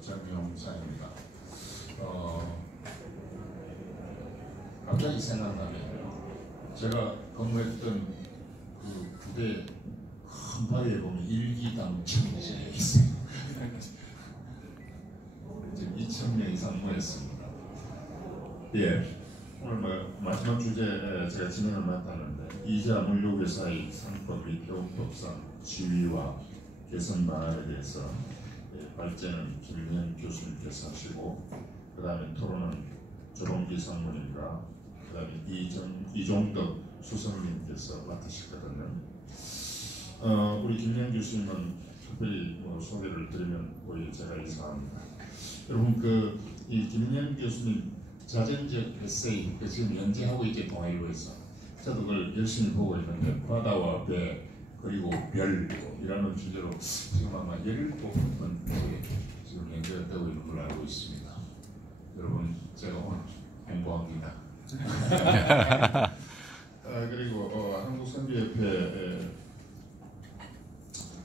장명사입니다. 갑자기 생각나네요. 제가 근무했던 그 부대 큰 바위에 보면 일기당청이 되어 있어요. 지금 2,000명 이상 모였습니다. 예, 오늘 마지막 주제 제가 진행을 맡았는데 이자 물류회사의 상법 및 교육법상 지위와 개선 방안에 대해서 발제는 김윤현 교수님께서 하시고, 그 다음에 토론은 조롱기 상무님과 그 다음에 이종덕 수석님께서 맡으시거든요. 우리 김윤현 교수님은 특별히 소개를 드리면 오히려 제가 이상합니다. 여러분 이 김윤현 교수님 자전적 에세이 지금 연재하고 있게 동아일보에서 저도 그걸 열심히 보고 있는데 바다와 배 그리고 별이라는 주제로 지금 아마 17번 지금 연재되고 있는 걸로 알고 있습니다. 여러분 제가 오늘 공부합니다. 그리고 한국선교협회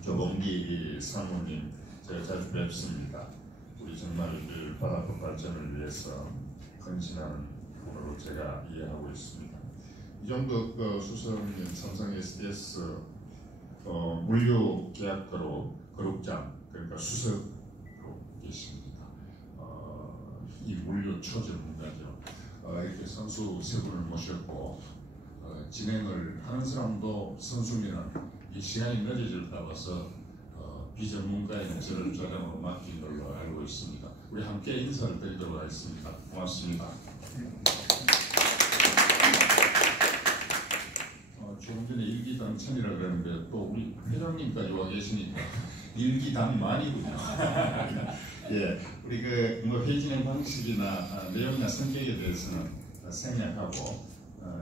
조봉기 사모님 제가 자주 뵙습니다. 우리 정말 바다법 발전을 위해서 헌신하는 분으로 제가 이해하고 있습니다. 이정도 수석님 삼성 SDS 물류 계약거로 거룩장 그러니까 수석으로 계십니다. 이 물류 초전문가죠. 이렇게 선수 세 분을 모셨고 진행을 하는 사람도 선수면 이 시간이 늦어질까 봐서 비전문가인 저를 조장으로 맡긴 걸로 알고 있습니다. 우리 함께 인사를 드리도록 하겠습니다. 고맙습니다. 조금 전에 일기당천이라 그랬는데 또 우리 회장님까지 와 계시니까 일기당만이군요. 예, 우리 회의 진행 방식이나 내용이나 성격에 대해서는 생략하고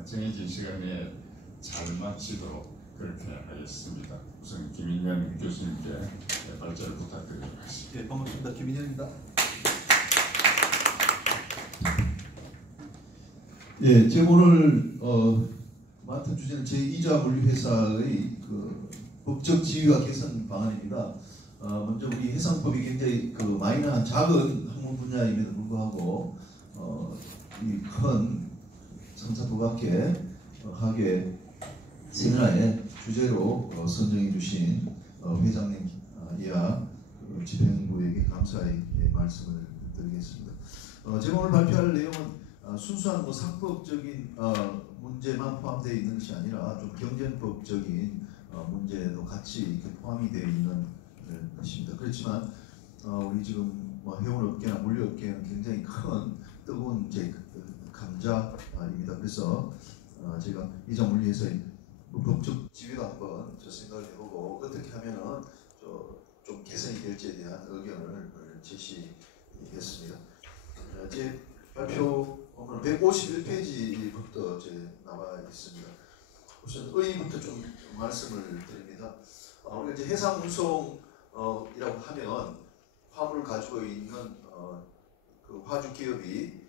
정해진 시간에 잘 마치도록 그렇게 하겠습니다. 우선 김인현 교수님께 발제를 부탁드리도록 하겠습니다. 예, 반갑습니다. 김인현입니다. 예, 제가 오늘 맡은 주제는 제2자 물류회사의 법적 지위와 개선 방안입니다. 먼저 우리 해상법이 굉장히 마이너한 작은 학문 분야임에도 불구하고 이 큰 상사법학회 학회 세미나의 주제로 선정해 주신 회장님 이하 집행부에게 감사의 말씀을 드리겠습니다. 제가 오늘 발표할 내용은 순수한 상법적인 문제만 포함되어 있는 것이 아니라 좀 경쟁법적인 문제도 같이 이렇게 포함이 되어 있는 것입니다. 그렇지만 우리 지금 해운업계나 물류업계는 굉장히 큰 뜨거운 감자입니다. 그래서 제가 이자 물류회사의 법적 지위도 한번 생각을 해보고 어떻게 하면은 좀 개선이 될지에 대한 의견을 제시했습니다. 제 발표 오늘 151페이지부터 나와 있습니다. 우선 의의부터 좀 말씀을 드립니다. 우리가 이제 해상 운송이라고 하면 화물을 가지고 있는 그 화주 기업이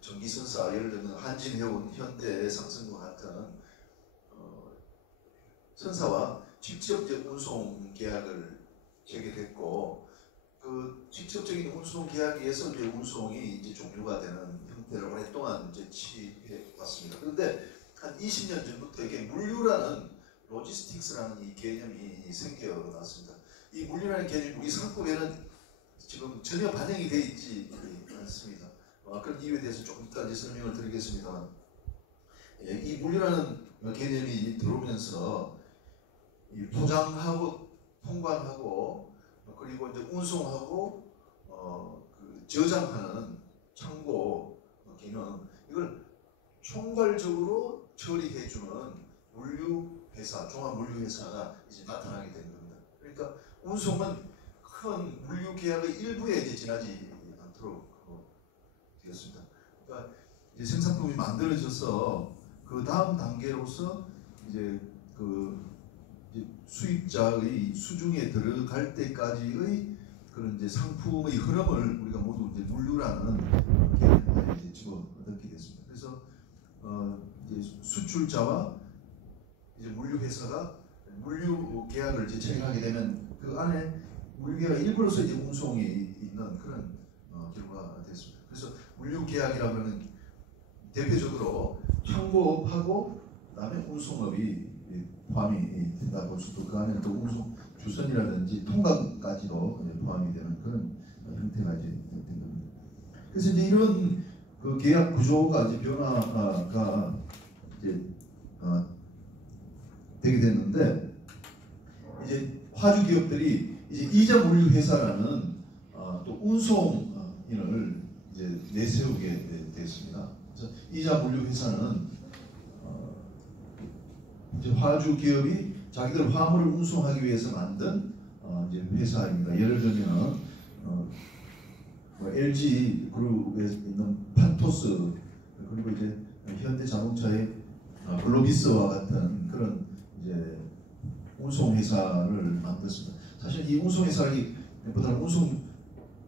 전기선사, 예를 들면 한진해운, 현대, 상승과 같은 선사와 직접적 운송 계약을 체결했고, 그 직접적인 운송 계약에서 이제 운송이 이제 종료가 되는 형태를 오랫동안 취해 왔습니다. 그런데 한 20년 전부터 이게 물류라는 로지스틱스라는 이 개념이 생겨났습니다. 이 물류라는 개념이 우리 상법에는 지금 전혀 반영이 되어 있지 않습니다. 그런 이유에 대해서 조금 이따 설명을 드리겠습니다. 이 물류라는 개념이 들어오면서 이 포장하고 통관하고 그리고 이제 운송하고 저장하는 창고 기능, 이걸 총괄적으로 처리해주는 물류회사, 종합물류회사가 이제 나타나게 된 겁니다. 그러니까 운송은 큰 물류 계약의 일부에 이제 지나지 않도록 되었습니다. 그러니까 이제 생산품이 만들어져서 그 다음 단계로서 이제 수입자의 수중에 들어갈 때까지의 그런 이제 상품의 흐름을 우리가 모두 이제 물류라는 개념에 이제 집어넣게 됐습니다. 그래서 이제 수출자와 이제 물류회사가 물류 계약을 이제 체결하게 되면 그 안에 물류계가 일부로서 이제 운송이 있는 그런 결과가 됐습니다. 그래서 물류계약이라고 하는 대표적으로 항공업하고 그다음에 운송업이 포함이 된다 볼 수도, 그 안에 또 운송 주선이라든지 통관까지도 포함이 되는 그런 형태가 이제 된 겁니다. 그래서 이제 이런 그 계약 구조가 이제 변화가 이제 되게 됐는데, 이제 화주 기업들이 이제 이자 물류 회사라는 또 운송인을 이제 내세우게 됐습니다. 그래서 이자 물류 회사는 이제 화주 기업이 자기들 화물을 운송하기 위해서 만든 이제 회사입니다. 예를 들면 LG 그룹에 있는 판토스, 그리고 이제 현대 자동차의 글로비스와 같은 그런 이제 운송 회사를 만들었습니다. 사실 이 운송 회사보다는 운송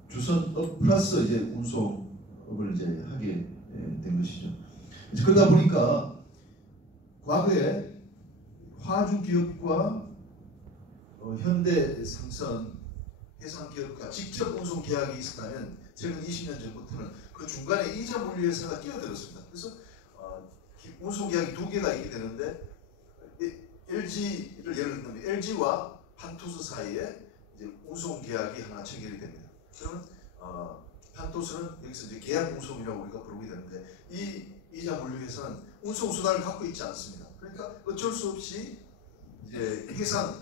주선업 플러스 이제 운송업을 이제 하게 된 것이죠. 그러다 보니까 과거에 화주 기업과 현대상선 해상 기업과 직접 운송 계약이 있었다면 최근 20년 전부터는 그 중간에 이자 물류 회사가 끼어들었습니다. 그래서 운송 계약이 두 개가 있게 되는데, LG를 예를 들면 LG와 판토스 사이에 이제 운송 계약이 하나 체결이 됩니다. 그러면 판토스는 여기서 이제 계약 운송이라고 우리가 부르게 되는데, 이 이자 물류 회사는 운송 수단을 갖고 있지 않습니다. 그러니까 어쩔 수 없이 이제 해상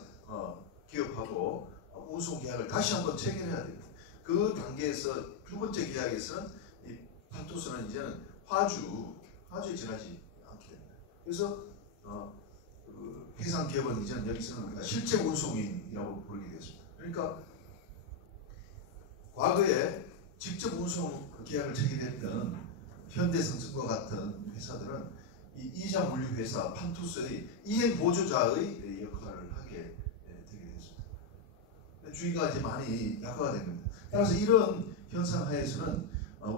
기업하고 운송 계약을 다시 한번 체결해야 됩니다. 그 단계에서 두 번째 계약에서는 이 판토스는 이제는 화주에 지나지 않게 됩니다. 그래서 그 해상 기업은 이제는 여기서는 우리가 실제 운송인이라고 부르게 되었습니다. 그러니까 과거에 직접 운송 계약을 체결했던 현대상선과 같은 회사들은 이 이자 물류 회사 판토스의 이행 보조자의 역할을 하게 되게 됐습니다. 주의가 이제 많이 약화가 된 겁니다. 따라서 이런 현상 하에서는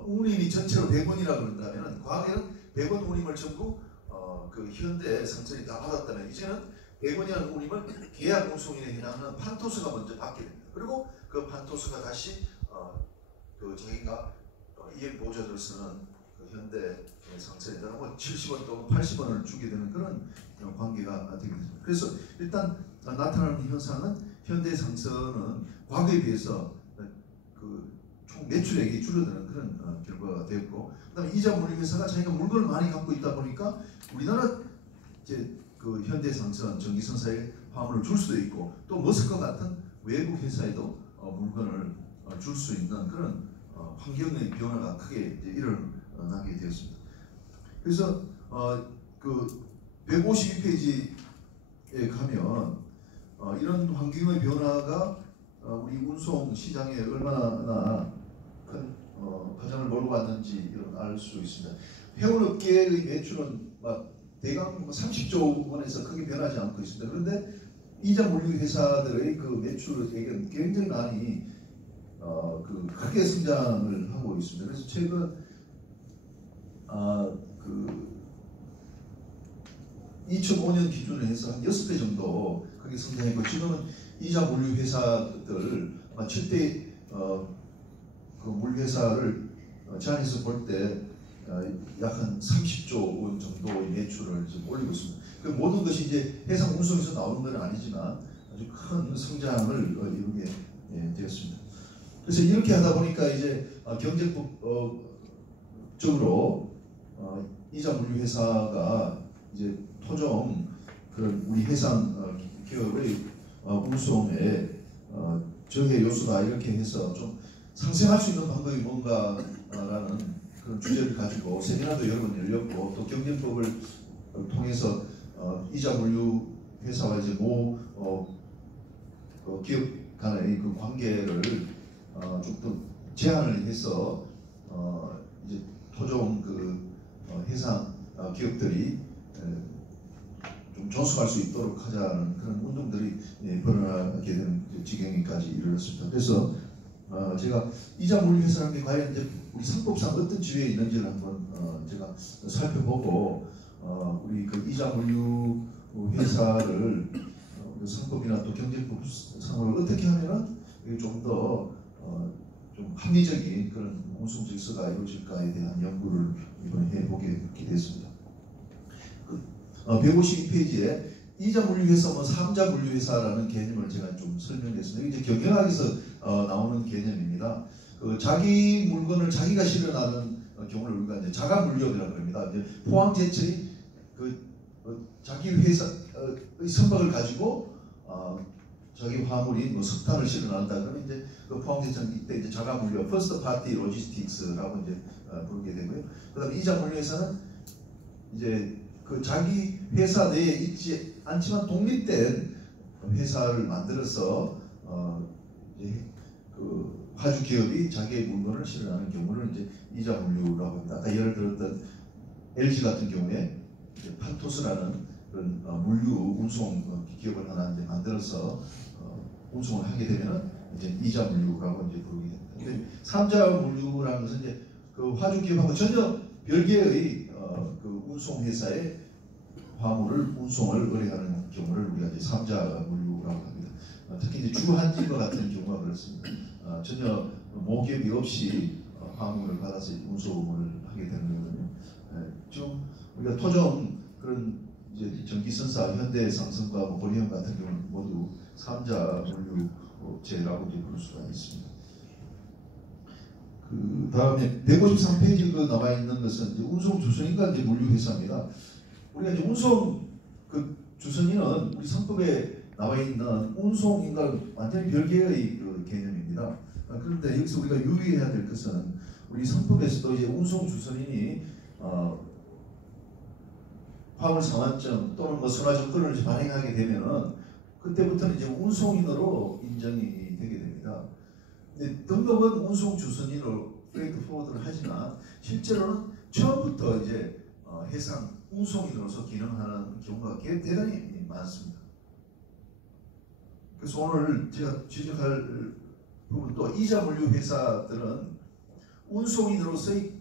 운임이 전체로 100원이라고 그런다면, 과거에는 100원 운임을 전부 그 현대상선이 다 받았다면, 이제는 100원이라는 운임을 계약 운송인에 해당하는 판토스가 먼저 받게 됩니다. 그리고 그 판토스가 다시 그 자기가 이행 보조를 쓰는 그 현대상선에다가 뭐 70원 또는 80원을 주게 되는 그런 관계가 되게 됩니다. 그래서 일단 나타나는 현상은 현대상선은 과거에 비해서 그 총 매출액이 줄어드는 그런 결과가 되었고, 그다음에 이자 물류 회사가 자기가 물건을 많이 갖고 있다 보니까 우리나라 이제 그 현대상선, 전기선사에 화물을 줄 수도 있고, 또 머스크 같은 외국 회사에도 물건을 줄 수 있는 그런 환경의 변화가 크게 이제 일어나게 되었습니다. 그래서 그 152페이지에 가면 이런 환경의 변화가 우리 운송 시장에 얼마나 큰 파장을 몰고 왔는지 알 수 있습니다. 해운업계의 매출은 막 대강 30조 원에서 크게 변하지 않고 있습니다. 그런데 이자 물류 회사들의 그 매출액은 굉장히 많이 크게 성장을 하고 있습니다. 그래서 최근 그 2005년 기준으로 해서 한 6배 정도 크게 성장했고, 지금은 이자 물류 회사들 7대 그 물류 회사를 제안해서 볼 때 약 한 30조 원 정도의 매출을 지금 올리고 있습니다. 그 모든 것이 이제 해상 운송에서 나오는 건 아니지만 아주 큰 성장을 이루게 되었습니다. 그래서 이렇게 하다 보니까 이제 경제법적으로 이자 물류 회사가 이제 토종 그런 우리 해상 기업의 운송에 저해 요소다, 이렇게 해서 좀 상생할 수 있는 방법이 뭔가라는 그런 주제를 가지고 세미나도 여러 번 열렸고, 또 경쟁법을 통해서 이자 물류 회사와 이제 기업 간의 그 관계를 좀 더 제한을 해서 이제 토종 그 해상 기업들이 좀 존속할 수 있도록 하자는 그런 운동들이 벌어나게 된 지경에까지 이르렀습니다. 그래서 제가 이자 물류 회사라는 게 과연 이제 우리 상법상 어떤 지위에 있는지를 한번 제가 살펴보고, 우리 그 이자 물류 회사를 상법이나 또 경제법 상으로 어떻게 하면은 이게 좀 더 좀 합리적인 그런 운송 질서가 이루어질까에 대한 연구를 이번에 해보게 됐습니다. 152페이지에 이자 물류회사, 삼자 물류회사라는 개념을 제가 좀 설명했습니다. 이제 경영학에서 나오는 개념입니다. 그 자기 물건을 자기가 실현하는 경우를 우리가 이제 자가 물류업이라고 합니다. 이제 포항제철이 자기 회사의 선박을 가지고 자기 화물인 뭐 석탄을 실어난다 그러면 이제 그 포항제철 이때 이제 자가 물류, 퍼스트 파티 로지스틱스라고 이제 부르게 되고요. 그다음에 이자 물류회사는 이제 그 자기 회사 내에 있지 않지만 독립된 회사를 만들어서 이제 그 화주 기업이 자기의 물건을 실어나는 경우를 이제 이자 물류라고 합니다. 아까 예를 들었던 LG 같은 경우에 이제 판토스라는 그런 물류 운송 기업을 하나 이제 만들어서 운송을 하게 되면은 이제 이자 물류라고 이제 부르게 됩니다. 근데 삼자 물류라는 것은 이제 그 화주 기업하고 전혀 별개의 그 운송 회사의 화물을 운송을 의뢰하는 경우를 우리가 이제 삼자 물류라고 합니다. 특히 이제 주한진과 같은 경우가 그렇습니다. 전혀 모기업이 없이 화물을 받아서 운송을 하게 되는 거거든요. 지금 우리가 토종 그런 이제 전기선사, 현대상선과 뭐 고리형 같은 경우는 모두 삼자 물류업체라고 이제 부를 수가 있습니다. 그 다음에 153페이지에 나와 있는 것은 이제 운송 주선인과 이제 물류회사입니다. 우리가 이제 운송 그 주선인은 우리 상법에 나와 있는 운송인과 완전히 별개의 그 개념입니다. 그런데 여기서 우리가 유의해야 될 것은 우리 상법에서도 이제 운송 주선인이 화물 상환증 또는 뭐 선화증권을 발행하게 되면은 그때부터는 이제 운송인으로 인정이 되게 됩니다. 근데 등록은 운송 주선인으로 프레이트 포워드를 하지만 실제로는 처음부터 이제 해상 운송인으로서 기능하는 경우가 대단히 많습니다. 그래서 오늘 제가 지적할 부분 또 이자 물류 회사들은 운송인으로서의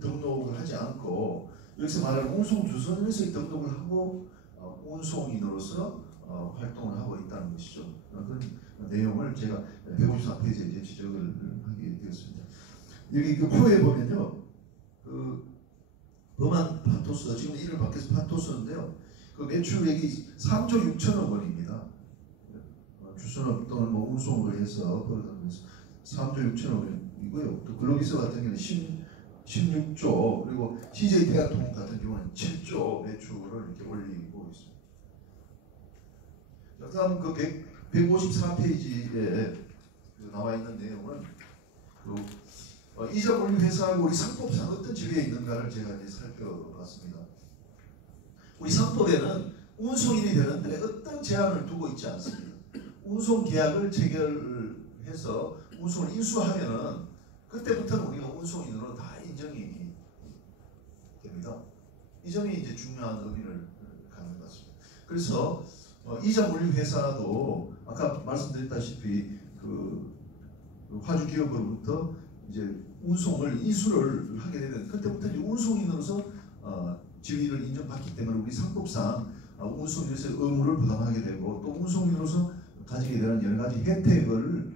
등록을 하지 않고 여기서 말하는 운송 주선인으로서의 등록을 하고 운송인으로서 활동을 하고 있다는 것이죠. 그런 내용을 제가 154페이지에 이제 지적을 하게 되었습니다. 여기 그 표에 보면요, 그 범한 판토스, 지금 이름을 바뀌어서 판토스인데요, 그 매출액이 3조 6천억 원입니다. 주선업 또는 뭐 운송을 해서 3조 6천억 원이고요. 또 글로비스 같은 경우는 16조, 그리고 CJ 대한통운 같은 경우는 7조 매출을 이렇게 올리고 있습니다. 다음 그 154페이지에 나와 있는 내용은 그 이자 물류 회사하고 우리 상법상 어떤 지위에 있는가를 제가 이제 살펴봤습니다. 우리 상법에는 운송인이 되는데 어떤 제한을 두고 있지 않습니다. 운송 계약을 체결해서 운송을 인수하면은 그때부터는 우리가 운송인으로 다 인정이 됩니다. 이 점이 이제 중요한 의미를 갖는 것 같습니다. 그래서 이자 물류 회사도 아까 말씀드렸다시피 그 화주 기업으로부터 이제 운송을 인수를 하게 되면 그때부터 이제 운송인으로서 지위를 인정받기 때문에 우리 상법상 운송인으로서 의무를 부담하게 되고 또 운송인으로서 가지게 되는 여러 가지 혜택을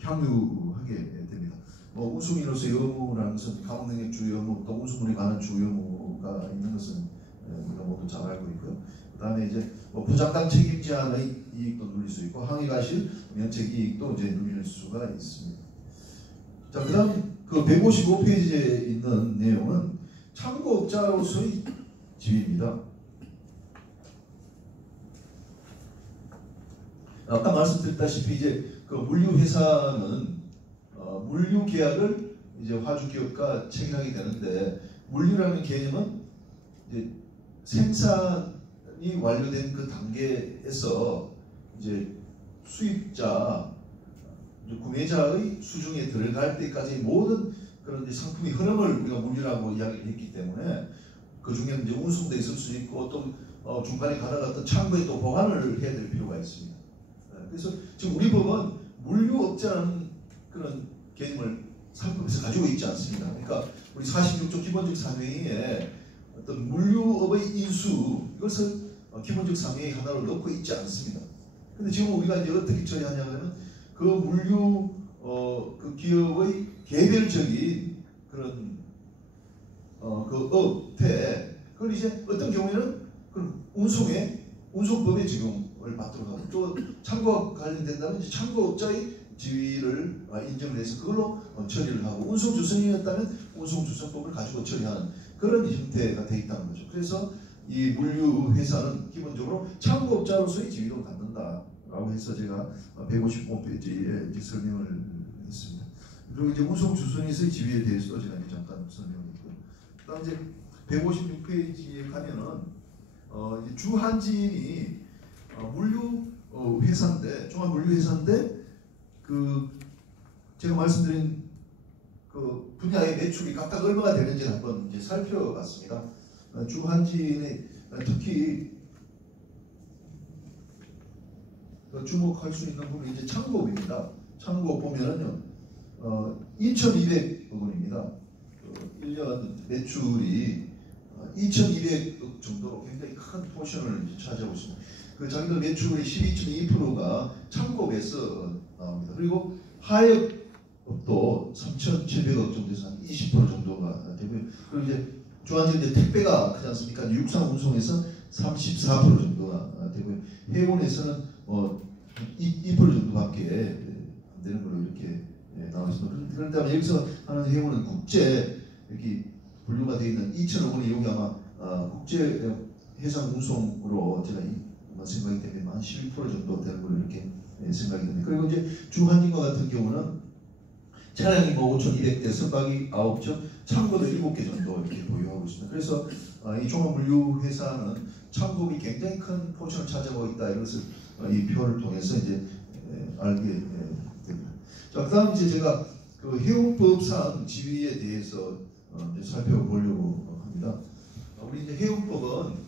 향유하게 됩니다. 뭐 운송인으로서의 의무라는 것은 가공능력 주요 의무, 또 운송물에 관한 주요 의무가 있는 것은 우리가 모두 잘 알고 있고요. 그다음에 이제 뭐 부장당 책임 제한의 이익도 누릴 수 있고 항의가실 면책 이익도 이제 누릴 수가 있습니다. 자, 그다음 그 155페이지에 있는 내용은 참고업자로서의 지위입니다. 아까 말씀드렸다시피 이제 그 물류 회사는 물류 계약을 이제 화주 기업과 체결하게 되는데 물류라는 개념은 이제 생산이 완료된 그 단계에서 이제 수입자, 구매자의 수중에 들어갈 때까지 모든 그런 이제 상품의 흐름을 우리가 물류라고 이야기를 했기 때문에 그 중에 이제 운송돼 있을 수 있고 또 중간에 가다가 또 창고에 또 보관을 해야 될 필요가 있습니다. 그래서 지금 우리 법은 물류업자라는 그런 개념을 상법에서 가지고 있지 않습니다. 그러니까 우리 46조 기본적 상회에 어떤 물류업의 인수 이것을 기본적 상회의 하나로 넣고 있지 않습니다. 근데 지금 우리가 이제 어떻게 처리하냐면 그 물류 그 기업의 개별적인 그런 그 업태 그걸 이제 어떤 경우에는 그 운송법에 적용을 받도록 하고 또 창고와 관련된다면 이제 창고업자의 지위를 인정을 해서 그걸로 처리를 하고 운송주선이었다면 운송주선법을 가지고 처리하는 그런 형태가 되어 있다는 거죠. 그래서 이 물류회사는 기본적으로 창고업자로서의 지위를 갖는다라고 해서 제가 155페이지에 설명을 했습니다. 그리고 이제 운송주선에서의 지위에 대해서도 제가 잠깐 설명했고요. 그다음 이제 156페이지에 가면은 이제 주한진이 물류회사인데 종합물류회사인데 그 제가 말씀드린 그 분야의 매출이 각각 얼마가 되는지 한번 이제 살펴봤습니다. 주한진의 특히 주목할 수 있는 부분이 이제 창고업입니다. 창고업 보면은요, 2,200억 원입니다. 1년 매출이 2,200억 정도로 굉장히 큰 포션을 차지하고 있습니다. 그 자기들 매출의 12.2%가 창고업에서 나옵니다. 그리고 하역업도 3,700억 정도에서 한 20% 정도가 되고요. 그리고 이제 주한진 이제 택배가 크지 않습니까? 육상 운송에서 34% 정도가 되고요. 해운에서는 2% 정도밖에 안 되는 걸로 이렇게 나와 있습니다. 그런데 아마 여기서 하는 해운은 국제 이렇게 분류가 되어 있는 2,000억 원이 여기 아마 국제 해상 운송으로 제가 생각이 되면 한 11% 정도 되는 걸로 이렇게 생각이 됩니다. 그리고 이제 주한진과 같은 경우는 차량이 뭐 5,200대, 선박이 9척, 창고도 7개 정도 이렇게 보유하고 있습니다. 그래서 이 종합물류회사는 창고비 굉장히 큰 포션을 차지하고 있다. 이것을 이 표를 통해서 이제 알게 됩니다. 자, 그다음 이제 제가 그 해운법상 지위에 대해서 이제 살펴보려고 합니다. 우리 이제 해운법은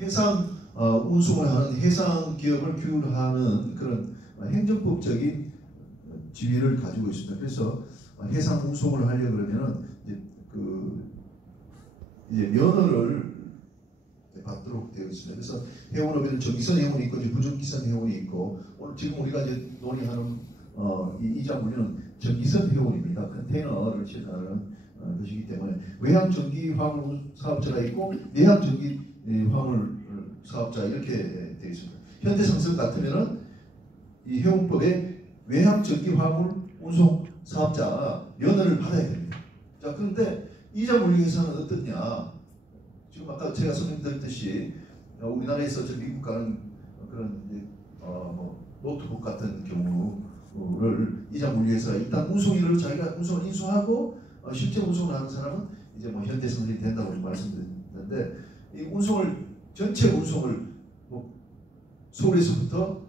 해상 운송을 하는 해상 기업을 규율하는 그런 행정법적인 지위를 가지고 있습니다. 그래서 해상 운송을 하려 그러면은 이제 면허를 받도록 되어 있습니다. 그래서 해운업에는 정기선 해운이 있고 부정기선 해운이 있고 오늘 지금 우리가 이제 논의하는 이 이자물류는 정기선 해운입니다. 컨테이너를 실행하는 것이기 때문에 외항 전기 화물 사업자가 있고 내항 전기 화물 사업자 이렇게 되어 있습니다. 현재 상승 같으면은 이 해운법에 외항 전기 화물 운송 사업자 면허를 받아야 됩니다. 자, 그런데 이자물류회사는 어떻냐? 지금 아까 제가 설명드렸듯이 우리나라에서 저 미국 가는 그런 이제 노트북 같은 경우를 이자물류회사가 일단 운송인을 자기가 운송을 인수하고 실제 운송을 하는 사람은 이제 뭐 현대성들이 된다고 말씀드렸는데 이 운송을 전체 운송을 서울에서부터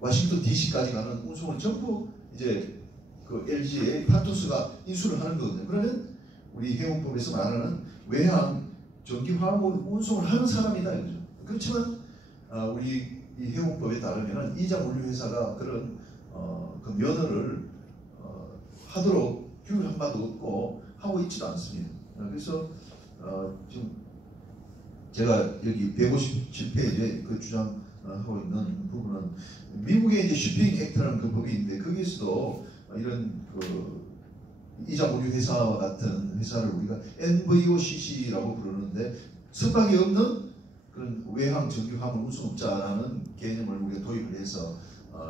워싱턴 DC까지 가는 운송을 전부 이제 그 LG의 파토스가 인수를 하는 거거든요. 그러면 우리 해운법에서 말하는 외항 전기 화물 운송을 하는 사람이다 이거죠. 그렇지만 우리 이 해운법에 따르면 이자물류회사가 그런 그 면허를 하도록 규율한 바도 없고 하고 있지도 않습니다. 그래서 지금 제가 여기 157페이지에 그 주장하고 있는 부분은 미국의 이제 쇼핑 액트라는 그 법이 있는데 거기에서도 이런 그 이자물류 회사와 같은 회사를 우리가 NVOCC라고 부르는데 선박이 없는 그런 외항 전기 화물 운송업자라는 개념을 우리가 도입을 해서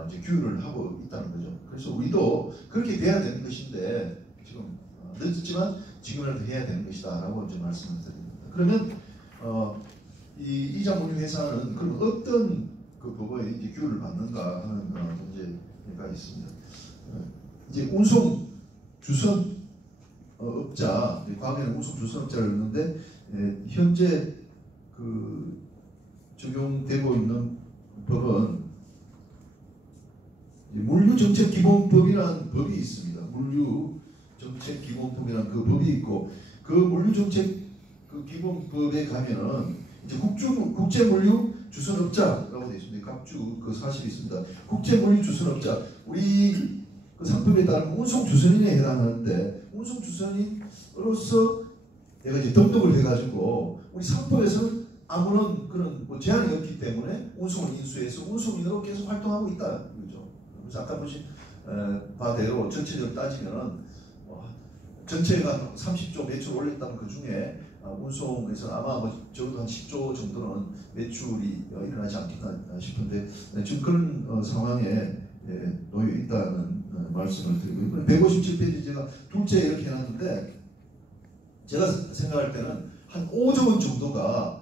이제 규율을 하고 있다는 거죠. 그래서 우리도 그렇게 돼야 되는 것인데 지금 늦었지만 지금이라도 해야 되는 것이다라고 이제 말씀을 드립니다. 그러면 이 이자물류 회사는 그럼 어떤 그 법에 이제 규율을 받는가 하는 문제가 있습니다. 이제 운송 주선 업자, 과거에는 운송 주선업자를 했는데 현재 그 적용되고 있는 법은 물류정책기본법이라는 법이 있습니다. 물류정책기본법이라는 그 법이 있고 그 물류정책 그 기본법에 가면은 이제 국제물류 주선업자라고 되어 있습니다. 각주 그 사실이 있습니다. 국제물류 주선업자 우리 그 상법에 따르면 운송주선인에 해당하는데 운송주선인으로서 내가 이제 등록을 해가지고 우리 상법에서는 아무런 그런 뭐 제한이 없기 때문에 운송을 인수해서 운송인으로 계속 활동하고 있다. 그죠? 그래서 아까 보신 바대로 전체적으로 따지면은 전체가 30조 매출 올렸다면 그 중에 운송에서 아마 뭐 적어도 한 10조 정도는 매출이 일어나지 않겠나 싶은데 지금 그런 상황에 놓여 있다는 말씀을 드리고 157페이지 제가 둘째 이렇게 해놨는데 제가 생각할 때는 한 5조 원 정도가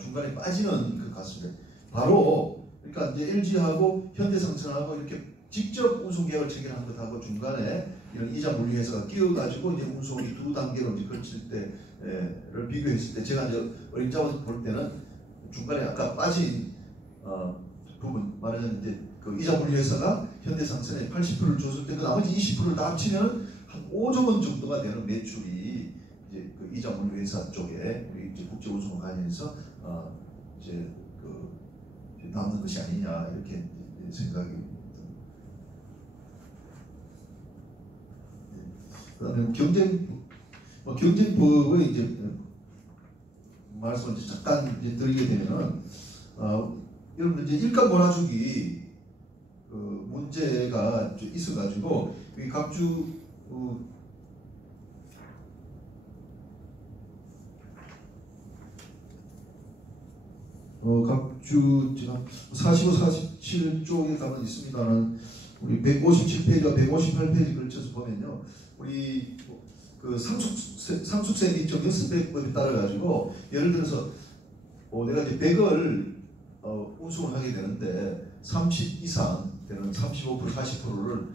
중간에 빠지는 것 같습니다. 바로 그러니까 이제 LG하고 현대상선하고 이렇게 직접 운송 계약을 체결한 것하고 중간에 이런 이자 물류 회사가 끼어가지고 이제 운송이 두 단계로 이제 걸칠 때를 비교했을 때 제가 이제 어림잡아서 볼 때는 중간에 아까 빠진 부분 말하자면 이제 그 이자 물류 회사가 현대상선에 80%를 줬을 때 그 나머지 20%를 다 합치면 한 5조 원 정도가 되는 매출이 이제 그 이자 물류 회사 쪽에 우리 이제 국제 운송과 관련해서 이제 그 남는 것이 아니냐 이렇게 생각이. 그다음에 경쟁법의 이제 말씀을 이제 잠깐 이제 드리게 되면은 여러분 이제 일감 몰아주기 그 문제가 있어가지고 이 각주 각주 지금 45, 47쪽에 가면 있습니다는 우리 157페이지와 158페이지 걸쳐서 보면요. 우리 그 상속세 및 역습배법에 따라 가지고 예를 들어서 내가 이제 100을 운송을 하게 되는데 30 이상 되는 35% 40%를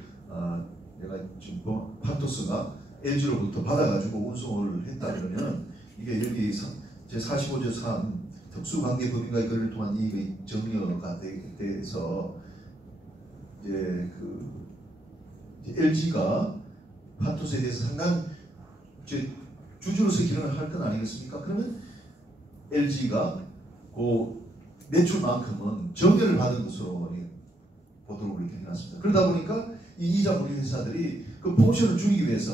내가 지금 판토스가 LG로부터 받아가지고 운송을 했다 그러면 이게 여기 제 45조 3 특수관계법인과의 거래를 통한 이익의 정여가 돼서 이제 그 LG가 판토스에 대해서 상당 주주로서 기능을 할 건 아니겠습니까? 그러면 LG가 그 매출만큼은 정여를 받은 것으로 보도록 이렇게 해놨습니다. 그러다 보니까 이 이자 물류 회사들이 그 포션을 주기 위해서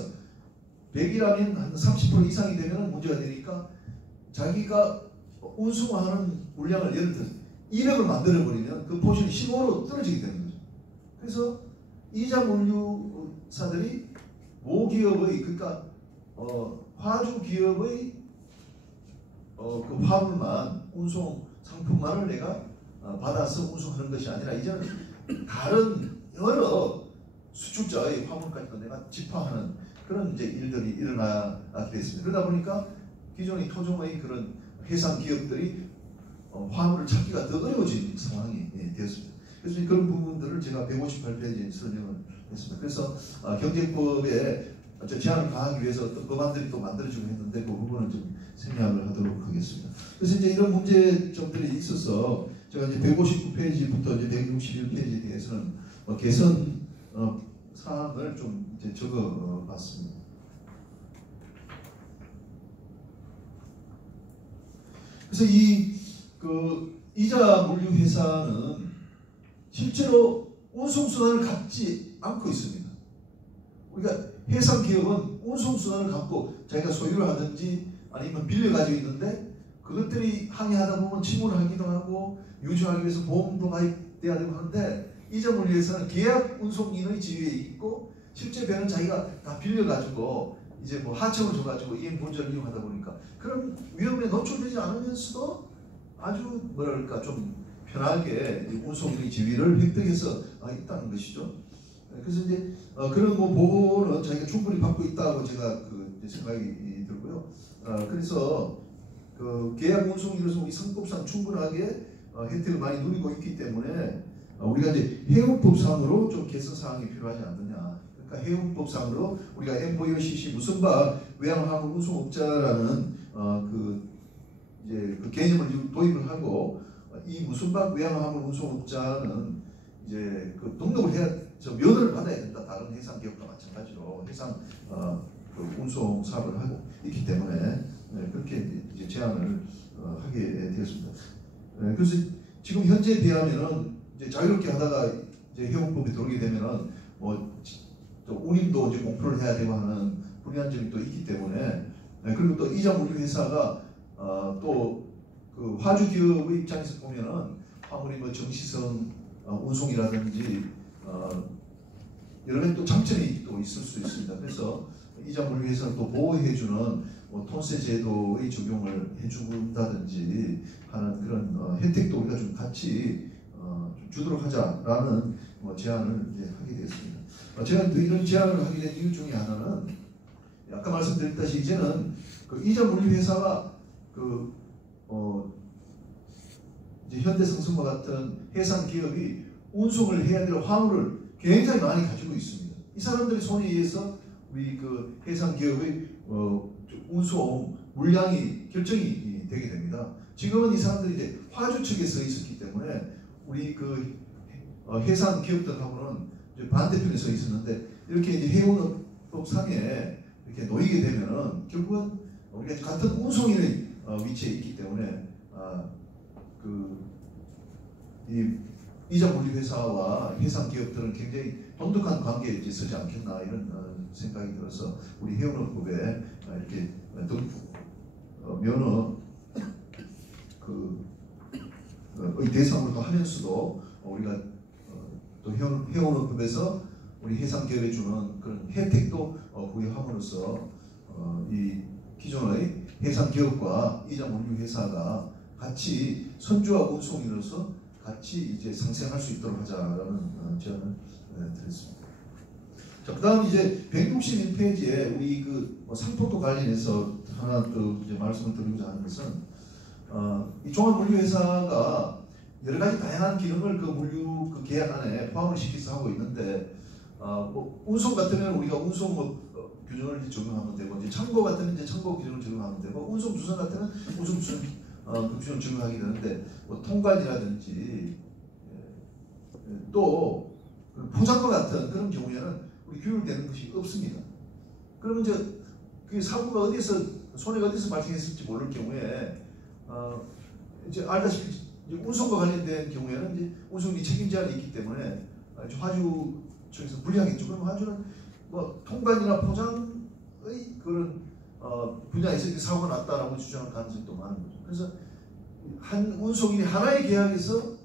100이라면 한 30% 이상이 되면 문제가 되니까 자기가 운송하는 물량을 예를 들어서 200을 만들어 버리면 그 포션이 15로 떨어지게 되는 거죠. 그래서 이자 물류사들이 모기업의 그러니까 화주 기업의 그 화물만 운송 상품만을 내가 받아서 운송하는 것이 아니라 이제는 다른 여러 수출자의 화물까지도 내가 집화하는 그런 이제 일들이 일어나게 됐습니다. 그러다 보니까 기존의 토종의 그런 해상 기업들이 화물을 찾기가 더 어려워진 상황이 되었습니다. 그래서 그런 부분들을 제가 158페이지에 설명을 했습니다. 그래서 경쟁법에 제한을 가하기 위해서 어떤 법안들이 또 만들어지고 했는데 그 부분은 좀 생략을 하도록 하겠습니다. 그래서 이제 이런 문제점들이 있어서 제가 이제 159페이지부터 이제 161페이지에 대해서는 개선 사항을 좀 이제 적어봤습니다. 그래서 그 이자 물류 회사는 실제로 운송 수단을 갖지 않고 있습니다. 우리가 해상 기업은 운송 수단을 갖고 자기가 소유를 하든지 아니면 빌려 가지고 있는데 그것들이 항해하다 보면 침몰을 하기도 하고 유지하기 위해서 보험도 가입돼야 되고 하는데 이자 물류 회사는 계약 운송인의 지위에 있고 실제 배는 자기가 다 빌려 가지고 이제 뭐 하청을 줘가지고 이행 본전을 이용하다 보니까 그런 위험에 노출되지 않으면서도 아주 뭐랄까 좀 편하게 운송인의 지위를 획득해서 있다는 것이죠. 그래서 이제 그런 뭐 보호는 자기가 충분히 받고 있다고 제가 그 생각이 들고요. 그래서 그 계약 운송인으로서 우리 상법상 충분하게 혜택을 많이 누리고 있기 때문에 우리가 이제 해운법상으로 좀 개선 사항이 필요하지 않느냐. 그러니까 해운법상으로 우리가 MOUCC 무선박 외항화물 운송업자라는 그 이제 그 개념을 도입을 하고 이 무선박 외항화물 운송업자는 이제 그 등록을 해야 면허를 받아야 된다. 다른 해상 기업과 마찬가지로 해상 그 운송 사업을 하고 있기 때문에 그렇게 이제 제안을 하게 되었습니다. 그래서 지금 현재에 비하면은 이제 자유롭게 하다가 이제 해운법에 들어오게 되면은 뭐 운임도 이제 공표를 해야 되고 하는 불리한 점이 또 있기 때문에 그리고 또 이자 물류 회사가 또 그 화주 기업의 입장에서 보면은 아무리 뭐 정시성 운송이라든지 여러 가지 또 장점이 또 있을 수 있습니다. 그래서 이자 물류회사를 또 보호해주는 뭐 톤세 제도의 적용을 해준다든지 하는 그런 혜택도 우리가 좀 같이 좀 주도록 하자라는 제안을 이제 하게 되었습니다. 제가 이런 제안을 하게 된 이유 중에 하나는 아까 말씀드렸다시피 이제는 그 이자 물류회사가 이제 현대성성과 같은 해상 기업이 운송을 해야 될 화물을 굉장히 많이 가지고 있습니다. 이 사람들의 손에 의해서 우리 그 해상 기업의 운송 물량이 결정이 되게 됩니다. 지금은 이 사람들이 이제 화주 측에 서 있었기 때문에 우리 그 해상 기업들하고는 이제 반대편에 서 있었는데 이렇게 이제 해운업법상에 이렇게 놓이게 되면은 결국은 우리가 같은 운송인의 위치에 있기 때문에 이 이자 물류 회사와 해상 기업들은 굉장히 돈독한 관계에 이제 서지 않겠나 이런 생각이 들어서 우리 해운업법에 이렇게 면허 의 대상으로 하면서도 우리가 또 해운업법에서 우리 해상 기업에 주는 그런 혜택도 부여함으로써 이 기존의 해상 기업과 이자 물류 회사가 같이 선주와 운송인으로서 같이 이제 상생할 수 있도록 하자라는 제안을 드렸습니다. 자, 그다음 이제 161페이지에 우리 상법과 관련해서 하나 또 이제 말씀을 드리고자 하는 것은 이 종합물류회사가 여러 가지 다양한 기능을 그 물류 그 계약 안에 포함을 시켜서 하고 있는데 뭐 운송 같으면 우리가 운송 규정을 이제 적용하면 되고 이제 창고 같으면 이제 창고 규정을 적용하면 되고 운송 주선 같으면 운송 주선 그 규정을 적용하게 되는데 뭐 통관이라든지 또 포장과 같은 그런 경우에는 우리 규율되는 것이 없습니다. 그러면 이제 그 사고가 어디서 손해가 어디서 발생했을지 모를 경우에 이제 알다시피 이제 운송과 관련된 경우에는 이제 운송이 책임 제한이 있기 때문에 화주 쪽에서 불리하겠죠. 그럼 화주는 뭐 통관이나 포장의 그런 분야에서 사고가 났다라고 주장할 가능성이 또 많은 거죠. 그래서 한 운송인이 하나의 계약에서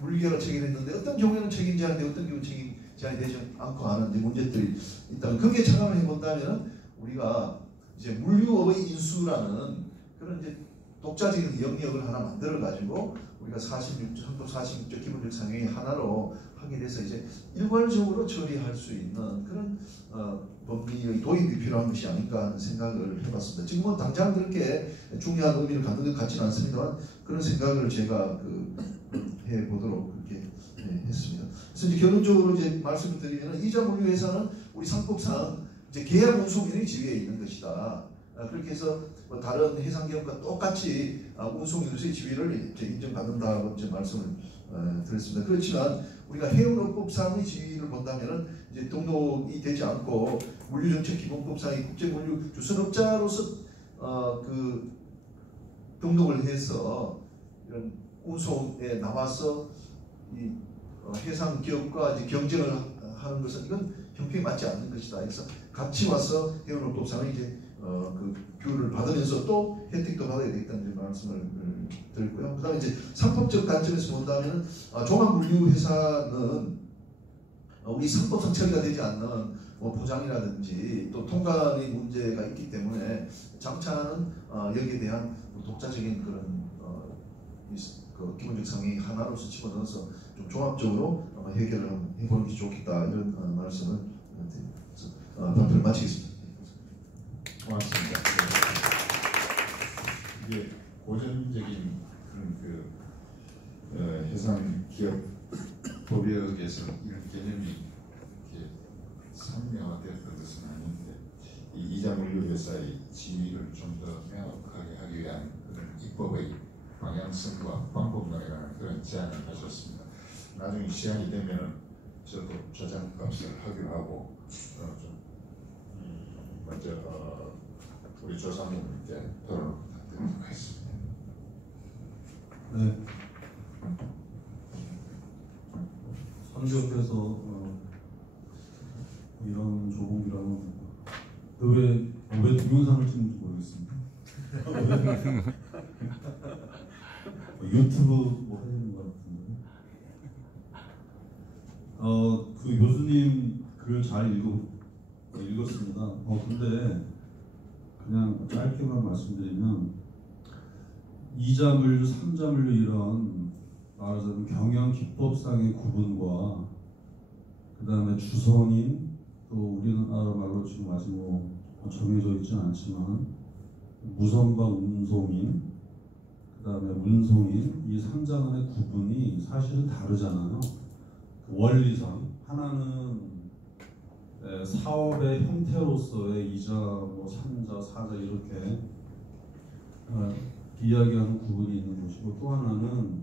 물류계약을 체결했는데 어떤 경우에는 책임 제한인데 어떤 경우는 책임 제한이 되지 않고 하는 문제들이 있다면 거기에 참여를 해본다면 우리가 이제 물류업의 인수라는 그런 이제 독자적인 영역을 하나 만들어 가지고 우리가 46조 46조 기본적 상행이 하나로 하게 돼서 이제 일괄적으로 처리할 수 있는 그런 법리의 도입이 필요한 것이 아닐까 하는 생각을 해봤습니다. 지금은 당장 그렇게 중요한 의미를 갖는 것 같지는 않습니다만 그런 생각을 제가 해보도록 그렇게 했습니다. 그래서 이제 결론적으로 이제 말씀을 드리면 이자 물류 회사는 우리 상법상 이제 계약 운송인의 지위에 있는 것이다. 그렇게 해서 뭐 다른 해상 기업과 똑같이 운송인으로서의 지위를 이제 인정받는다고 이제 말씀을 드렸습니다. 그렇지만 우리가 해운업법상의 지위를 본다면은 이제 등록이 되지 않고 물류정책기본법상의 국제물류 주선업자로서 그 등록을 해서 이런 운송에 나와서 이 해상 기업과 이제 경쟁을 하는 것은 이건 형평이 맞지 않는 것이다. 그래서 같이 와서 해운업법상의 이제 그 규율을 받으면서 또 혜택도 받아야 되겠다는 말씀을 드렸고요. 그다음에 이제 상법적 관점에서 본다면 종합물류회사는 우리 상법상 처리가 되지 않는 뭐 포장이라든지 또 통관의 문제가 있기 때문에 장차는 여기에 대한 독자적인 그런 그 기본적 상의 하나로서 집어넣어서 좀 종합적으로 해결을 해보는 게 좋겠다 이런 말씀을 드립니다. 발표를 마치겠습니다. 고맙습니다. 이게 고전적인 그런 해상 기업 법역에서 이런 개념이 이렇게 상명화되었던 것은 아닌데 이 이자 물류 회사의 지위를 좀 더 명확하게 하기 위한 그런 입법의 방향성과 방법론에 관한 그런 제안을 하셨습니다. 나중에 시간이 되면 저도 저장값을 하기로 하고 좀 먼저 우리 조사님께 토론을 부탁드리도록 하겠습니다. 네. 선주협에서 이런 조공이라면 왜 동영상을 찍는지 모르겠습니다. 유튜브 뭐 해야 되는 것 같은데. 그 교수님 글 잘 읽었습니다. 근데 그냥 짧게만 말씀드리면 2자물류, 3자물류 이런 말하자면 경영 기법상의 구분과 그 다음에 주성인 또 우리나라 말로 지금 아직 뭐 정해져 있지는 않지만 무성과 운송인 그 다음에 운송인 이 3자 간의 구분이 사실은 다르잖아요. 그 원리상 하나는 사업의 형태로서의 2자, 뭐 3자, 4자 이렇게 이야기하는 구분이 있는 것이고 또 하나는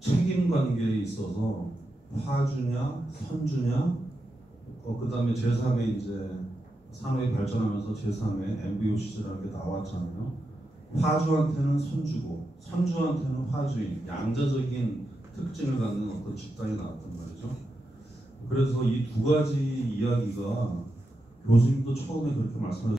책임 관계에 있어서 화주냐 선주냐 그 다음에 제3의 이제 산업이 발전하면서 제3의 MBOC라는 게 나왔잖아요. 화주한테는 선주고 선주한테는 화주인 양자적인 특징을 갖는 어떤 집단이 나왔단 말이죠. 그래서 이 두 가지 이야기가 교수님도 처음에 그렇게 말씀하셨어요.